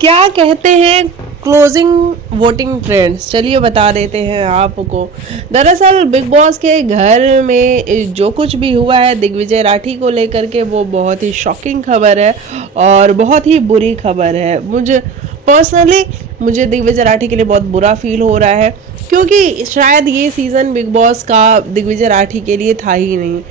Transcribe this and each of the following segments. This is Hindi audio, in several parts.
क्या कहते हैं क्लोजिंग वोटिंग ट्रेंड्स, चलिए बता देते हैं आपको। दरअसल बिग बॉस के घर में जो कुछ भी हुआ है दिग्विजय राठी को लेकर के, वो बहुत ही शॉकिंग खबर है और बहुत ही बुरी खबर है। मुझे दिग्विजय राठी के लिए बहुत बुरा फील हो रहा है, क्योंकि शायद ये सीज़न बिग बॉस का दिग्विजय राठी के लिए था ही नहीं।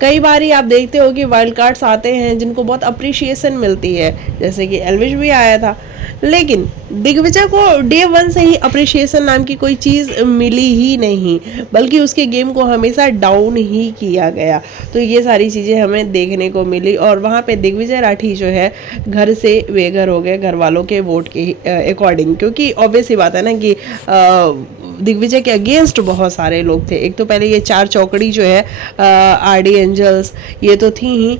कई बारी आप देखते हो कि वाइल्ड कार्ड्स आते हैं जिनको बहुत अप्रिशिएशन मिलती है, जैसे कि एल्विश भी आया था, लेकिन दिग्विजय को डे वन से ही अप्रिशिएशन नाम की कोई चीज़ मिली ही नहीं, बल्कि उसके गेम को हमेशा डाउन ही किया गया। तो ये सारी चीज़ें हमें देखने को मिली और वहाँ पे दिग्विजय राठी जो है घर से बेघर हो गए घर वालों के वोट के अकॉर्डिंग, क्योंकि ऑब्वियस ही बात है ना कि दिग्विजय के अगेंस्ट बहुत सारे लोग थे। एक तो पहले ये चार चौकड़ी जो है आरडी एंजल्स, ये तो थी ही,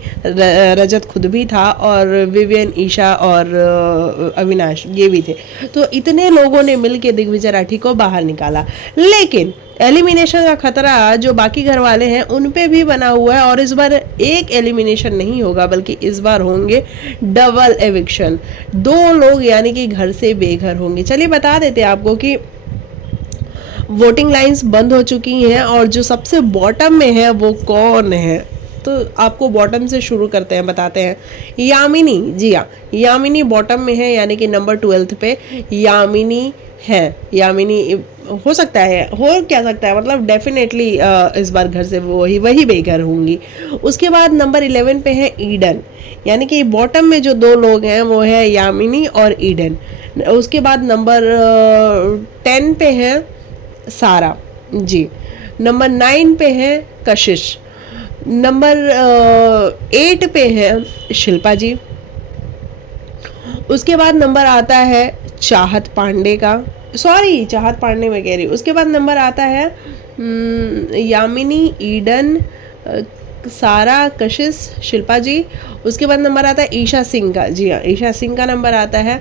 रजत खुद भी था और विवियन, ईशा और अविनाश ये भी थे। तो इतने लोगों ने मिलके दिग्विजय राठी को बाहर निकाला, लेकिन एलिमिनेशन का खतरा जो बाकी घर वाले हैं उन पे भी बना हुआ है। और इस बार एक एलिमिनेशन नहीं होगा, बल्कि इस बार होंगे डबल एविक्शन, 2 लोग यानी कि घर से बेघर होंगे। चलिए बता देते हैं आपको कि वोटिंग लाइंस बंद हो चुकी हैं और जो सबसे बॉटम में है वो कौन है। तो आपको बॉटम से शुरू करते हैं, बताते हैं। यामिनी, जी हाँ, यामिनी बॉटम में है, यानी कि नंबर 12 पे यामिनी है। यामिनी हो सकता है, हो क्या सकता है, मतलब डेफिनेटली इस बार घर से वही बेघर होंगी। उसके बाद नंबर 11 पे है ईडन, यानी कि बॉटम में जो 2 लोग हैं वो है यामिनी और ईडन। उसके बाद नंबर 10 पे है सारा जी। नंबर 9 पे है कशिश। नंबर 8 पे है शिल्पा जी। उसके बाद नंबर आता है चाहत पांडे का, सॉरी चाहत पांडे में कह रही हूँ। उसके बाद नंबर आता है यामिनी, ईडन, सारा, कशिश, शिल्पा जी। उसके बाद नंबर आता है ईशा सिंह का, जी हाँ, ईशा सिंह का नंबर आता है।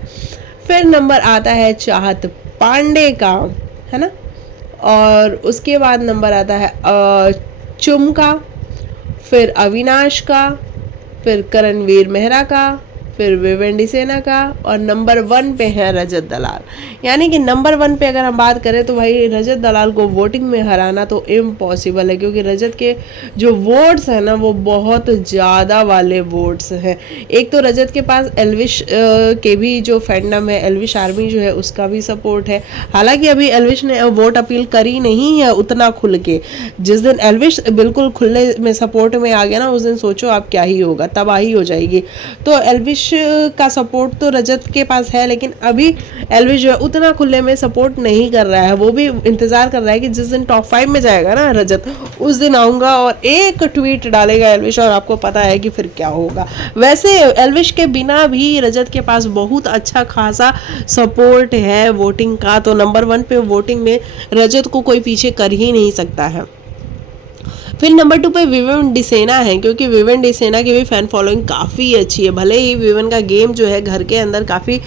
फिर नंबर आता है चाहत पांडे का, है ना। और उसके बाद नंबर आता है चुम का, फिर अविनाश का, फिर करणवीर मेहरा का, फिर विवेन डिसेना का, और नंबर 1 पे है रजत दलाल। यानी कि नंबर 1 पे अगर हम बात करें तो भाई रजत दलाल को वोटिंग में हराना तो इम्पॉसिबल है, क्योंकि रजत के जो वोट्स हैं ना वो बहुत ज़्यादा वाले वोट्स हैं। एक तो रजत के पास एल्विश के भी जो फैंडम है, एल्विश आर्मी जो है उसका भी सपोर्ट है। हालांकि अभी एल्विश ने वोट अपील करी नहीं है उतना खुल के। जिस दिन एल्विश बिल्कुल खुले में सपोर्ट में आ गया ना, उस दिन सोचो आप क्या ही होगा, तबाही हो जाएगी। तो एल्विश का सपोर्ट तो रजत के पास है, लेकिन अभी एल्विश जो है उतना खुले में सपोर्ट नहीं कर रहा है। वो भी इंतजार कर रहा है कि जिस दिन टॉप 5 में जाएगा ना रजत, उस दिन आऊंगा और एक ट्वीट डालेगा एल्विश, और आपको पता है कि फिर क्या होगा। वैसे एल्विश के बिना भी रजत के पास बहुत अच्छा खासा सपोर्ट है वोटिंग का, तो नंबर 1 पे वोटिंग में रजत को कोई पीछे कर ही नहीं सकता है। फिर नंबर 2 पे विवेन डिसेना है, क्योंकि विवेन डिसेना की भी फ़ैन फॉलोइंग काफ़ी अच्छी है। भले ही विवेन का गेम जो है घर के अंदर काफ़ी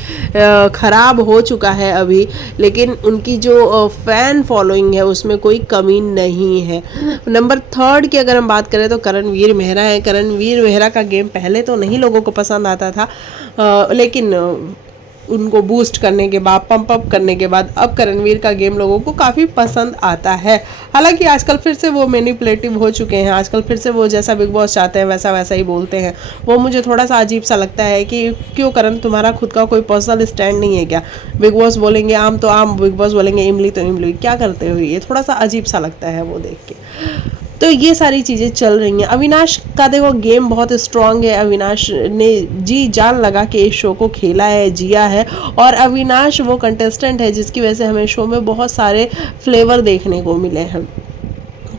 ख़राब हो चुका है अभी, लेकिन उनकी जो फ़ैन फॉलोइंग है उसमें कोई कमी नहीं है। नंबर 3 की अगर हम बात करें तो करणवीर मेहरा है। करणवीर मेहरा का गेम पहले तो नहीं लोगों को पसंद आता था, लेकिन उनको बूस्ट करने के बाद, पंप अप करने के बाद अब करणवीर का गेम लोगों को काफ़ी पसंद आता है। हालांकि आजकल फिर से वो मैनिपुलेटिव हो चुके हैं, आजकल फिर से वो जैसा बिग बॉस चाहते हैं वैसा वैसा ही बोलते हैं। वो मुझे थोड़ा सा अजीब सा लगता है कि क्यों करण, तुम्हारा खुद का कोई पर्सनल स्टैंड नहीं है क्या? बिग बॉस बोलेंगे आम तो आम, बिग बॉस बोलेंगे इमली तो इमली, क्या करते हो? ये थोड़ा सा अजीब सा लगता है वो देख के। तो ये सारी चीज़ें चल रही हैं। अविनाश का देखो गेम बहुत स्ट्रांग है, अविनाश ने जी जान लगा के इस शो को खेला है, जिया है, और अविनाश वो कंटेस्टेंट है जिसकी वजह से हमें शो में बहुत सारे फ्लेवर देखने को मिले हैं।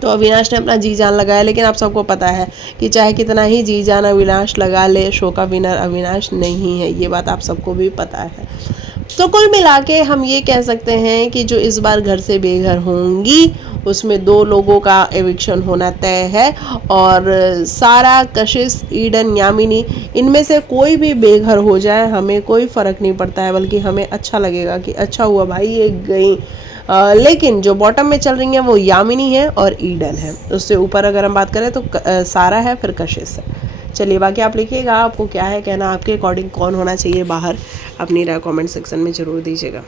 तो अविनाश ने अपना जी जान लगाया, लेकिन आप सबको पता है कि चाहे कितना ही जी जान अविनाश लगा ले, शो का विनर अविनाश नहीं है, ये बात आप सबको भी पता है। तो कुल मिला के हम ये कह सकते हैं कि जो इस बार घर से बेघर होंगी उसमें 2 लोगों का एविक्शन होना तय है, और सारा, कशिश, ईडन, यामिनी, इनमें से कोई भी बेघर हो जाए हमें कोई फ़र्क नहीं पड़ता है, बल्कि हमें अच्छा लगेगा कि अच्छा हुआ भाई ये गई। लेकिन जो बॉटम में चल रही हैं वो यामिनी है और ईडन है। उससे ऊपर अगर हम बात करें तो सारा है, फिर कशिश है। चलिए बाकी आप लिखिएगा आपको क्या है कहना, आपके अकॉर्डिंग कौन होना चाहिए बाहर, अपनी राय कमेंट सेक्शन में ज़रूर दीजिएगा।